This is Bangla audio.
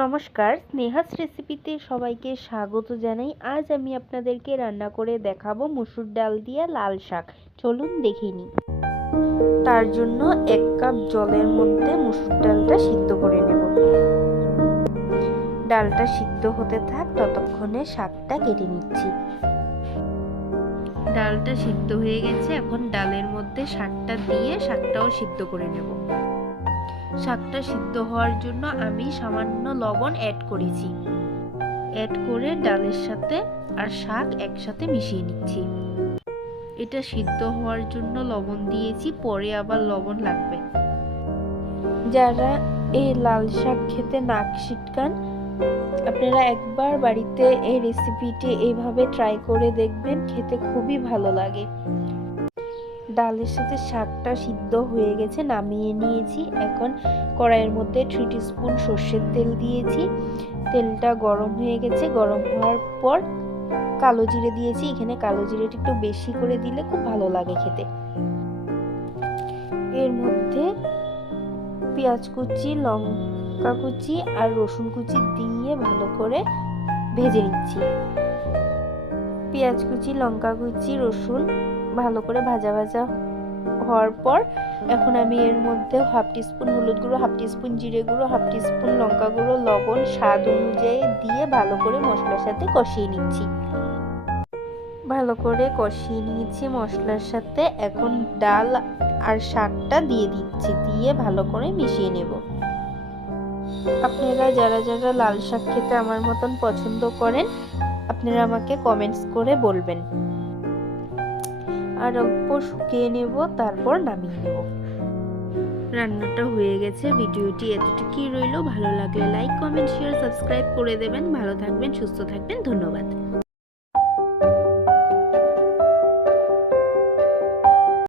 নমস্কার, স্নেহাস রেসিপিতে সবাইকে স্বাগত জানাই। আজ আমি আপনাদেরকে রান্না করে দেখাবো মুসুর ডাল দিয়ে লাল শাক। চলুন দেখে নিই। তার জন্য এক কাপ জলের মধ্যে মুসুর ডালটা সিদ্ধ করে নেব। ডালটা সিদ্ধ হতে থাক, ততক্ষণে শাকটা কেটে নিচ্ছি। ডালটা সিদ্ধ হয়ে গেছে, এখন ডালের মধ্যে শাকটা দিয়ে শাকটাও সিদ্ধ করে নেব। শাকটা সিদ্ধ হওয়ার জন্য আমি সামান্য লবণ অ্যাড করেছি। অ্যাড করে ডালের সাথে আর শাক একসাথে মিশিয়ে নিচ্ছি। এটা সিদ্ধ হওয়ার জন্য লবণ দিয়েছি, পরে আবার লবণ লাগবে। যারা এই লাল শাক খেতে নাক ছিটকান আপনারা একবার বাড়িতে এই রেসিপিটি এইভাবে ট্রাই করে দেখবেন, খেতে খুবই ভালো লাগে। ডালের সাথে শাকটা সিদ্ধ হয়ে গেছে, নামিয়ে নিয়েছি। এখন কড়াইয়ের মধ্যে থ্রি স্পুন সর্ষের তেল দিয়েছি। তেলটা গরম হয়ে গেছে। গরম হওয়ার পর কালো জিরে দিয়েছি। এখানে কালো জিরেটা একটু বেশি করে দিলে খুব ভালো লাগে খেতে। এর মধ্যে পেঁয়াজ কুচি, লঙ্কা কুচি আর রসুন কুচি দিয়ে ভালো করে ভেজে নিচ্ছি। পেঁয়াজ কুচি, লঙ্কা কুচি, রসুন ভালো করে ভাজা ভাজা হওয়ার পর এখন আমি এর মধ্যে হাফ টিস্পুন হলুদ গুঁড়ো, হাফ টিস্পুন জিরে গুঁড়ো, হাফ টিস্পুন লঙ্কা গুঁড়ো, লবণ, স্বাদ অনুযায়ী দিয়ে ভালো করে মশলার সাথে কষিয়ে নিচ্ছি। ভালো করে কষিয়ে নিয়েছি মশলার সাথে। এখন ডাল আর শাকটা দিয়ে দিচ্ছি, দিয়ে ভালো করে মিশিয়ে নেব। আপনারা যারা যারা লাল শাক খেতে আমার মতন পছন্দ করেন, আপনারা আমাকে কমেন্টস করে বলবেন। আর অল্প শুকিয়ে নেব, তারপর নামিয়ে নেব। রান্নাটা হয়ে গেছে, ভিডিওটি এতটুকুই রইল? ভালো লাগলে লাইক কমেন্ট শেয়ার সাবস্ক্রাইব করে দেবেন। ভালো থাকবেন, সুস্থ থাকবেন, ধন্যবাদ।